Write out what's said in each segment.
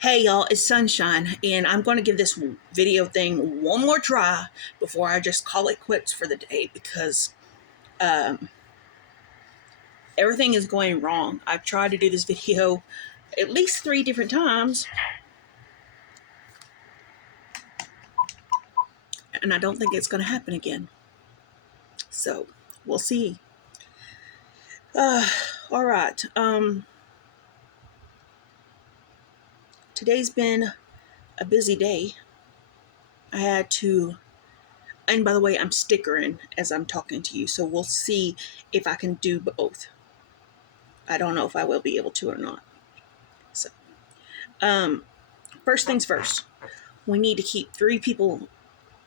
Hey y'all, it's Sunshine, and I'm going to give this video thing one more try before I just call it quits for the day because um, everything is going wrong. I've tried to do this video at least 3 different times, and I don't think it's going to happen again. So, we'll see. All right. Today's been a busy day. I had to, and by the way, I'm stickering as I'm talking to you, so we'll see if I can do both. I don't know if I will be able to or not. So, first things first, we need to keep 3 people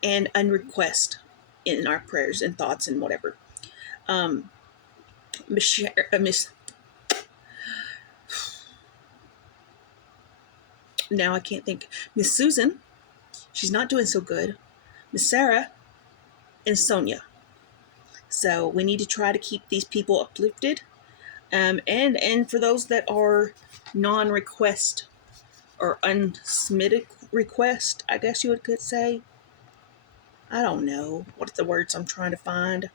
and unrequest in our prayers and thoughts and whatever. Miss, now I can't think. Miss Susan, she's not doing so good. Miss Sarah and Sonia. So we need to try to keep these people uplifted. And for those that are non-request or unsubmitted request, I guess you could say. I don't know what the words I'm trying to find.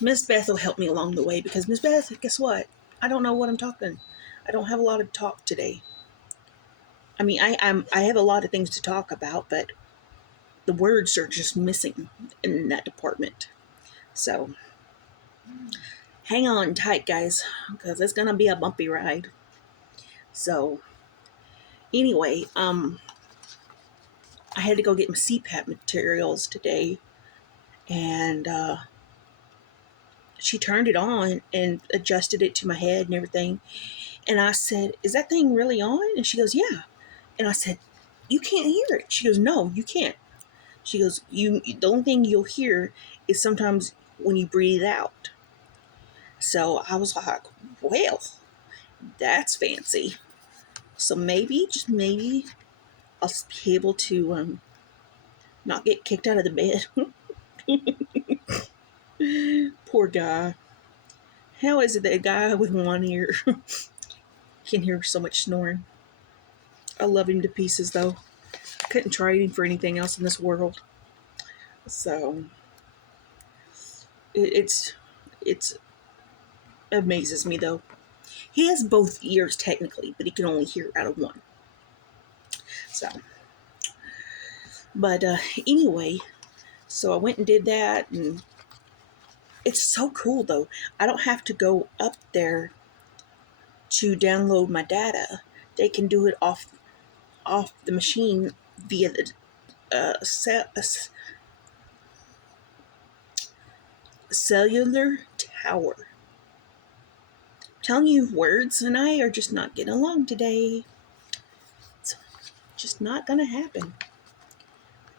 Miss Beth will help me along the way because Miss Beth, guess what? I don't know what I'm talking. I don't have a lot of talk today. I mean, I have a lot of things to talk about, but the words are just missing in that department. So hang on tight, guys, because it's gonna be a bumpy ride. So anyway, I had to go get my CPAP materials today, and she turned it on and adjusted it to my head and everything. And I said, "Is that thing really on?" And she goes, "Yeah." And I said, "You can't hear it." She goes, "No, you can't." She goes, the only thing you'll hear is sometimes when you breathe out." So I was like, well, that's fancy. So maybe, just maybe, I'll be able to not get kicked out of the bed. Poor guy. How is it that a guy with one ear can hear so much snoring? I love him to pieces, though. Couldn't trade him for anything else in this world. So it's amazes me, though. He has both ears technically, but he can only hear out of one. So, but anyway, so I went and did that, and it's so cool though. I don't have to go up there to download my data. They can do it off the machine via the cellular tower. I'm telling you, words and I are just not getting along today. It's just not gonna happen.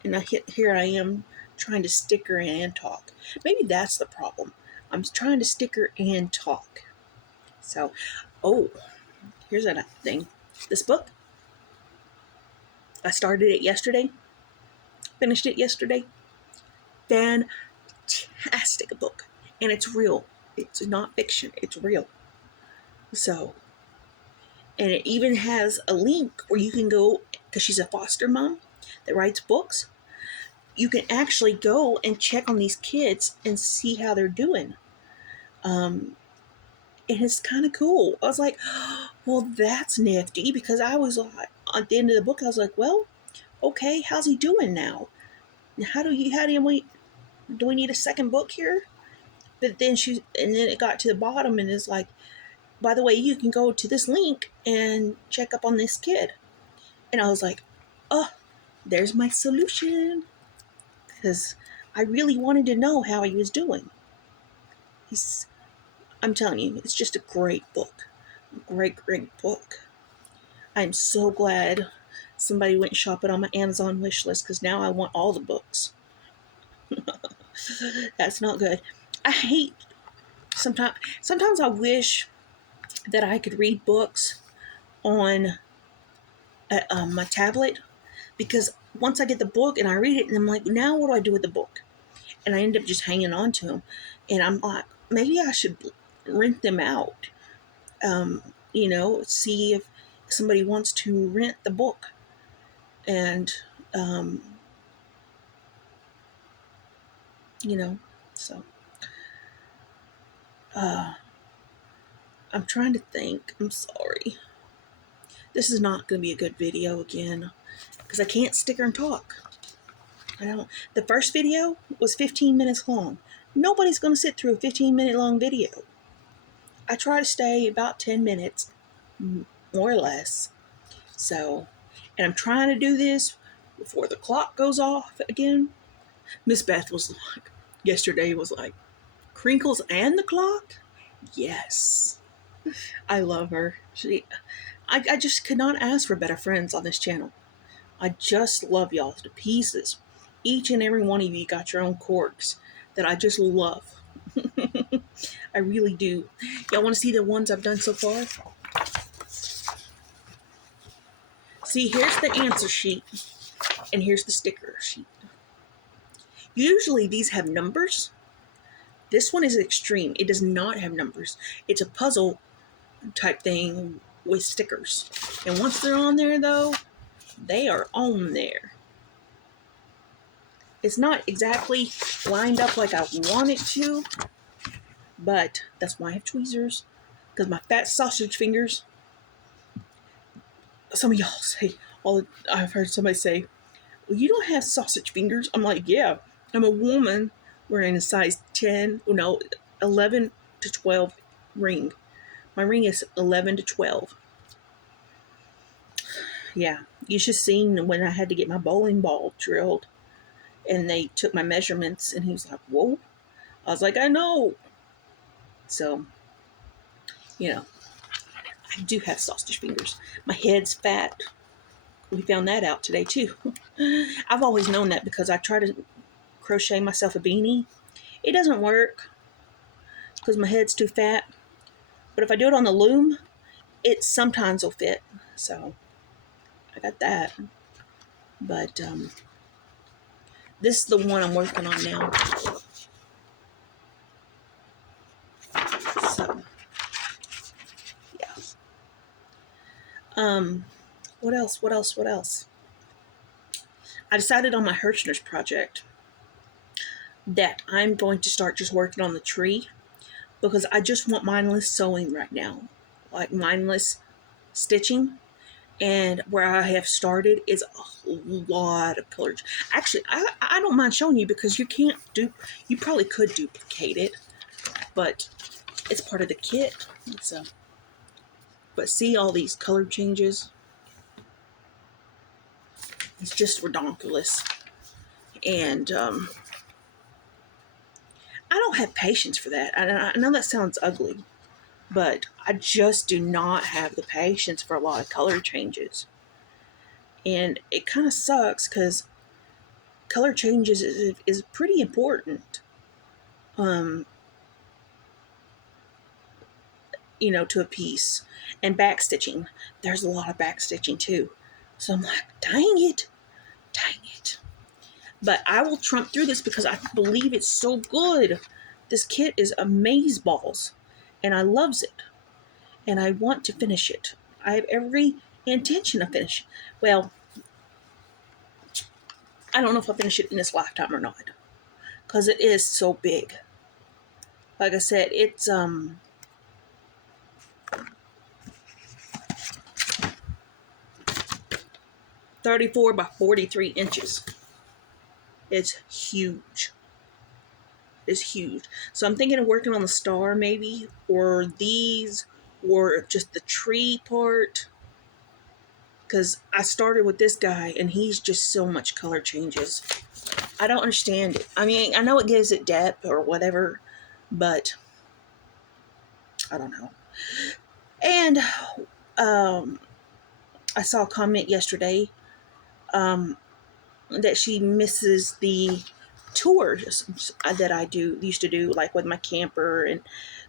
And here I am trying to sticker and talk. Maybe that's the problem. I'm trying to sticker and talk. So, oh, here's another thing. This book, I started it yesterday, finished it yesterday. Fantastic book. And it's real. It's not fiction, it's real. So, and it even has a link where you can go, because she's a foster mom that writes books. You can actually go and check on these kids and see how they're doing. And it's kind of cool. I was like, well, that's nifty, because I was like, at the end of the book, I was like, well, okay, how's he doing now? Do we need a second book here? But then and then it got to the bottom and it's like, by the way, you can go to this link and check up on this kid. And I was like, oh, there's my solution. Because I really wanted to know how he was doing. I'm telling you, it's just a great book. Great book. I'm so glad somebody went shopping on my Amazon wish list, because now I want all the books. That's not good. I hate sometimes I wish that I could read books on my tablet, because once I get the book and I read it, and I'm like, now what do I do with the book? And I end up just hanging on to them. And I'm like, maybe I should rent them out. See somebody wants to rent the book. And, you know, so I'm trying to think. I'm sorry. This is not going to be a good video again because I can't stick here and talk. I don't. The first video was 15 minutes long. Nobody's going to sit through a 15-minute long video. I try to stay about 10 minutes, more or less. So, and I'm trying to do this before the clock goes off again. Miss Beth was like, yesterday was like, crinkles and the clock? Yes. I love her. I just could not ask for better friends on this channel. I just love y'all to pieces. Each and every one of you got your own quirks that I just love. I really do. Y'all want to see the ones I've done so far? See, here's the answer sheet, and here's the sticker sheet. Usually these have numbers. This one is extreme. It does not have numbers. It's a puzzle type thing with stickers. And once they're on there, though, they are on there. It's not exactly lined up like I want it to, but that's why I have tweezers, because my fat sausage fingers. Some of y'all say, I've heard somebody say, well, you don't have sausage fingers. I'm like, yeah, I'm a woman wearing a size 11 to 12 ring. My ring is 11 to 12. Yeah, you should have seen when I had to get my bowling ball drilled and they took my measurements and he was like, whoa. I was like, I know. So, I do have sausage fingers. My head's fat. We found that out today too. I've always known that because I try to crochet myself a beanie. It doesn't work because my head's too fat. But if I do it on the loom, it sometimes will fit. So I got that. But this is the one I'm working on now. So yeah. What else? I decided on my Hirschner's project that I'm going to start just working on the tree because I just want mindless sewing right now, like mindless stitching. And where I have started is a lot of colors. Actually, I don't mind showing you because you probably could duplicate it, but it's part of the kit. So, but see all these color changes? It's just redonkulous. And I don't have patience for that. I know that sounds ugly, but I just do not have the patience for a lot of color changes. And it kind of sucks because color changes is pretty important. To a piece. And backstitching. There's a lot of backstitching too. So I'm like, dang it. But I will trump through this because I believe it's so good. This kit is amazeballs. And I loves it. And I want to finish it. I have every intention of finishing. Well, I don't know if I'll finish it in this lifetime or not. Because it is so big. Like I said, it's 34 by 43 inches. It's huge. It's huge. So I'm thinking of working on the star maybe, or these, or just the tree part. Because I started with this guy and he's just so much color changes. I don't understand it. I mean, I know it gives it depth or whatever, but I don't know. And I saw a comment yesterday that she misses the tours that I used to do, like with my camper and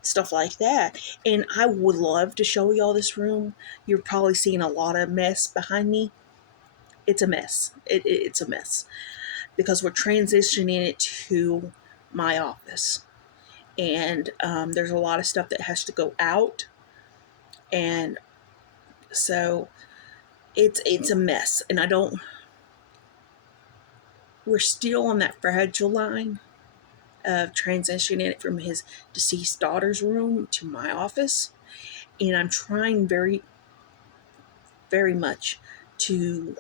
stuff like that. And I would love to show y'all this room. You're probably seeing a lot of mess behind me. It's a mess. It's a mess because we're transitioning it to my office. And there's a lot of stuff that has to go out. And So it's a mess, and I don't. We're still on that fragile line of transitioning it from his deceased daughter's room to my office, and I'm trying very, very much to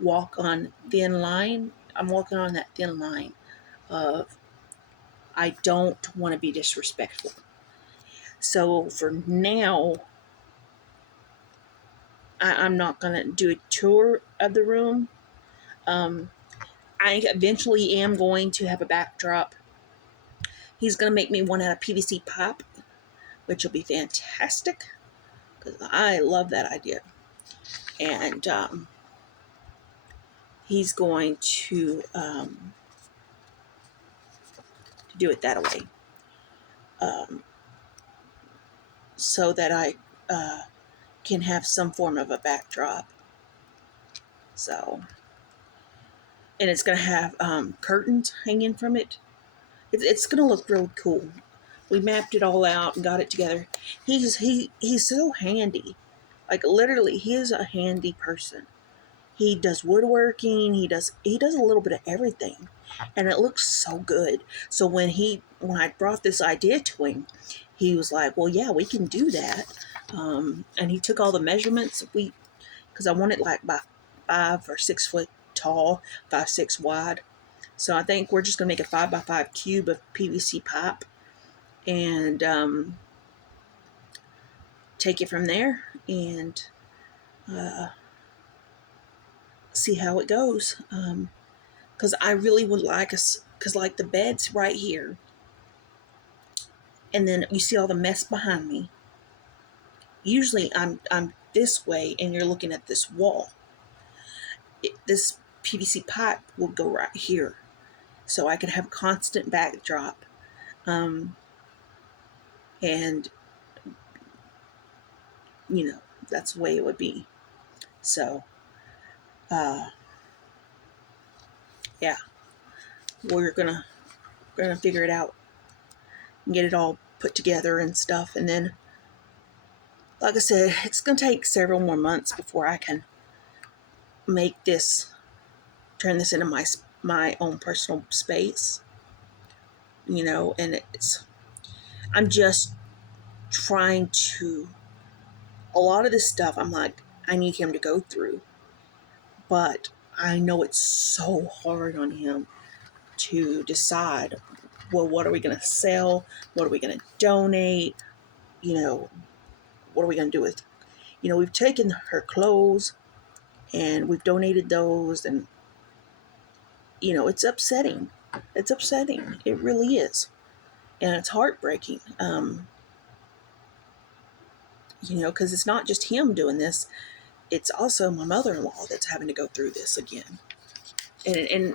walk on thin line. I'm walking on that thin line of I don't want to be disrespectful. So for now, I'm not going to do a tour of the room. Um, I eventually am going to have a backdrop. He's going to make me one out of PVC pipe, which will be fantastic because I love that idea. And he's going to do it that way, um, so that I can have some form of a backdrop. So, and it's going to have curtains hanging from it. It's going to look really cool. We mapped it all out and got it together. He's so handy. Like literally, he is a handy person. He does woodworking. He does a little bit of everything, and it looks so good. So when I brought this idea to him, he was like, "Well, yeah, we can do that." And he took all the measurements. Because I want it like by 5 or 6 foot tall, 5, 6 wide. So I think we're just gonna make a 5 by 5 cube of PVC pipe, and take it from there and uh, see how it goes. Because I really would like us, because like the bed's right here, and then you see all the mess behind me. Usually I'm this way, and you're looking at this wall. This PVC pipe will go right here, so I could have constant backdrop, um, and that's the way it would be. So uh, yeah, we're gonna figure it out and get it all put together and stuff, and then like I said, it's going to take several more months before I can make this, turn this into my own personal space, and I'm just trying to, a lot of this stuff, I'm like, I need him to go through, but I know it's so hard on him to decide, well, what are we going to sell? What are we going to donate? What are we going to do with, we've taken her clothes and we've donated those, and it's upsetting. It's upsetting. It really is. And it's heartbreaking. Because it's not just him doing this, it's also my mother-in-law that's having to go through this again. And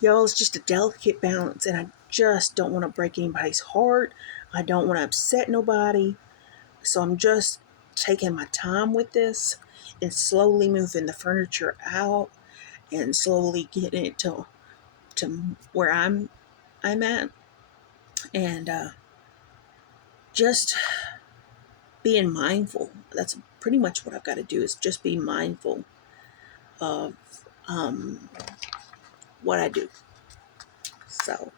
y'all, it's just a delicate balance, and I just don't want to break anybody's heart. I don't want to upset nobody. So I'm just taking my time with this and slowly moving the furniture out and slowly getting it to where I'm at, and just being mindful. That's pretty much what I've got to do, is just be mindful of what I do. So,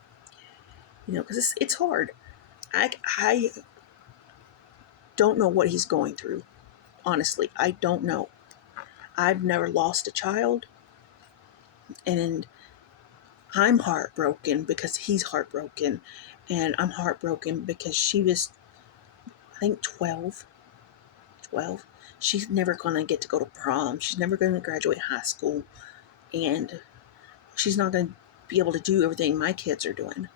because it's hard. I don't know what he's going through. Honestly, I don't know. I've never lost a child, and I'm heartbroken because he's heartbroken, and I'm heartbroken because she was, I think, 12. She's never going to get to go to prom. She's never going to graduate high school, and she's not going to be able to do everything my kids are doing.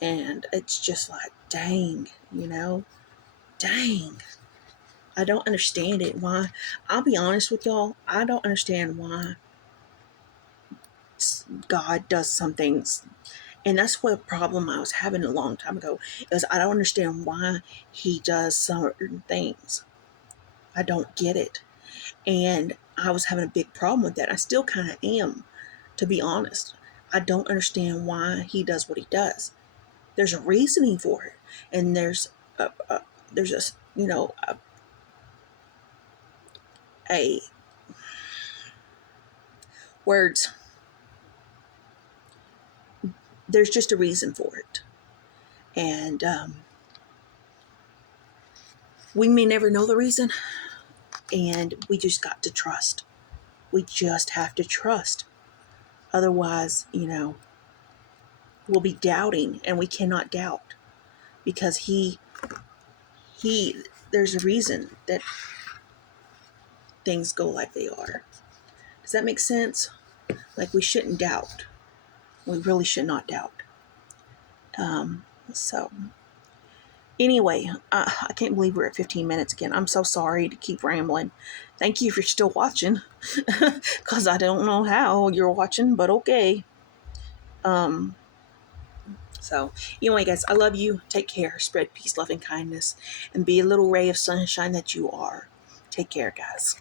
And it's just like, dang, dang. I don't understand it. Why? I'll be honest with y'all. I don't understand why God does some things. And that's what problem I was having a long time ago, is I don't understand why he does certain things. I don't get it. And I was having a big problem with that. I still kind of am, to be honest. I don't understand why he does what he does. There's a reasoning for it, and there's a a words. There's just a reason for it. And we may never know the reason. And we just got to trust. We just have to trust. Otherwise, we'll be doubting, and we cannot doubt, because he there's a reason that things go like they are. Does that make sense? Like, we shouldn't doubt. We really should not doubt. So anyway, I can't believe we're at 15 minutes again. I'm so sorry to keep rambling. Thank you if you're still watching, because I don't know how you're watching, but okay. So anyway, guys, I love you. Take care. Spread peace, love, and kindness, and be a little ray of sunshine that you are. Take care, guys.